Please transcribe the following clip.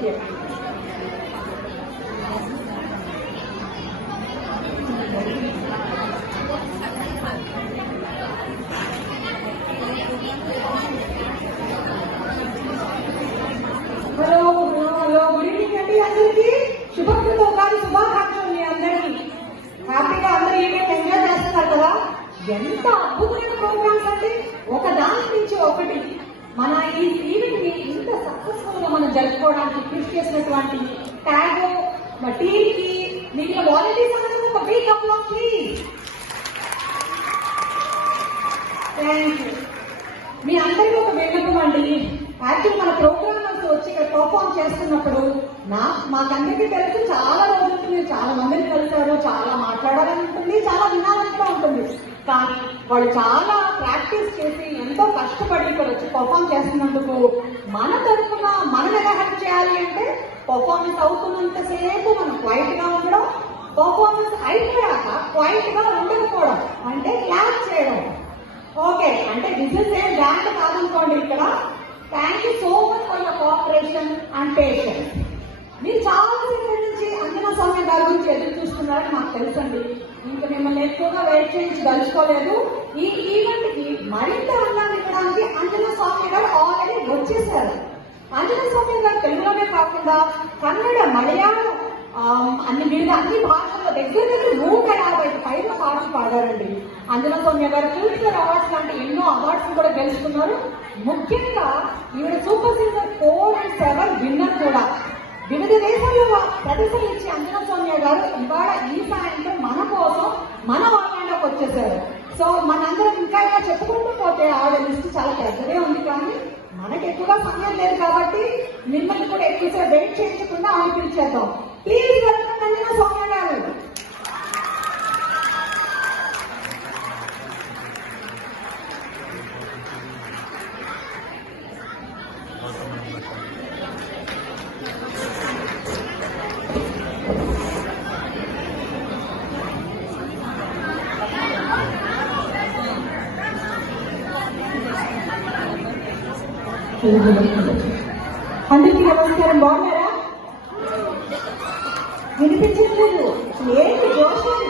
Thank you. Hello hello, good evening అండి అందరికి. శుభకృత ఉగాది శుభాకాంక్షలు మీ అందరికీ. హ్యాపీగా అందరూ ఈవెంట్ ఎంజాయ్ చేస్తున్నారు కదా. ఎంత అద్భుతమైన ప్రోగ్రామ్స్ అండి, ఒక దాని నుంచి ఒకటి. మన ఈ ఈవెంట్ ని ఇంత సక్సెస్ఫుల్ గా మనం జరుపుకోవడానికి కృషి చేసినటువంటి ట్యాగో మా టీమ్ కి, మిగిలిన వాలంటీర్స్ అందరికీ ఒక big applause please. Thank you. మీ అందరికీ ఒక విన్నపం అండి. యాక్చువల్ మన ప్రోగ్రామ్స్ వచ్చి ఇక్కడ పర్ఫార్మ్ చేస్తున్నప్పుడు మాకందరికీ తెలుసు, చాలా రోజులకి మీరు చాలా మందిని కలిసారు, చాలా మాట్లాడాలని ఉంటుంది, చాలా వినాలని కూడా ఉంటుంది. కానీ వాళ్ళు చాలా ప్రాక్టీస్ చేసి ఎంతో కష్టపడి ఇక్కడ వచ్చి పర్ఫార్మ్ చేస్తున్నందుకు మన తరఫున మనం ఎలా హెల్ప్ చేయాలి అంటే, పర్ఫార్మెన్స్ అవుతున్నంతసేపు మనం క్వైట్ గా ఉండడం, పర్ఫార్మెన్స్ అయిపోయాక క్వైట్ గా ఉండకపోవడం, అంటే క్లాప్ చేయడం. ఓకే, అంటే బిజినెస్ ఏం బ్యాంక్ కాదనుకోండి ఇక్కడ. Thank you so much for your cooperation and patience. మీరు చాలా సేపటి నుంచి అంజనా స్వామి గారి గురించి ఎదురు చూస్తున్నారని మాకు తెలుసండి. ఇంకా మిమ్మల్ని ఎక్కువగా వెయిట్ చేయించి దలుచుకోలేదు. ఈ ఈవెంట్ కి మరింత అందాన్ని ఇవ్వడానికి అంజనా స్వామి గారు ఆల్రెడీ వచ్చేసారు. అంజనా స్వామి గారు తెలుగులోనే కాకుండా కన్నడ, మలయాళం, అన్ని భాషల్లో దగ్గర 150 పైగా పాటలు పాడారండి. అంజనా సౌమ్య గారు ఫ్యూచర్ అవార్డ్స్ లాంటి ఎన్నో అవార్డ్స్ కూడా గెలుచుకున్నారు. ముఖ్యంగా ఈవిడ సూపర్ సింగర్ 4 and 7 విన్నర్ కూడా. వివిధ దేశాల్లో ప్రదర్శనలు ఇచ్చి అంజనా సౌమ్య గారు ఇవాళ ఈ సాయంత్రం మన కోసం మన వాళ్ళకి వచ్చేసారు. సో మనందరం ఇంకా చెప్పుకుంటూ పోతే ఆవిడ లిస్ట్ చాలా పెద్దదే ఉంది. కానీ మనకి ఎక్కువగా సమయం లేదు కాబట్టి మిమ్మల్ని కూడా ఎక్కువసేపు వెయిట్ చేయించకుండా ఆవిడ పిలిచేద్దాం. ప్లీజ్ వెల్కమ్ అంజనా సౌమ్య గారు. అందరికీ నమస్కారం. బాగున్నారా? వినిపించట్లేదు ఏంటి జోష్?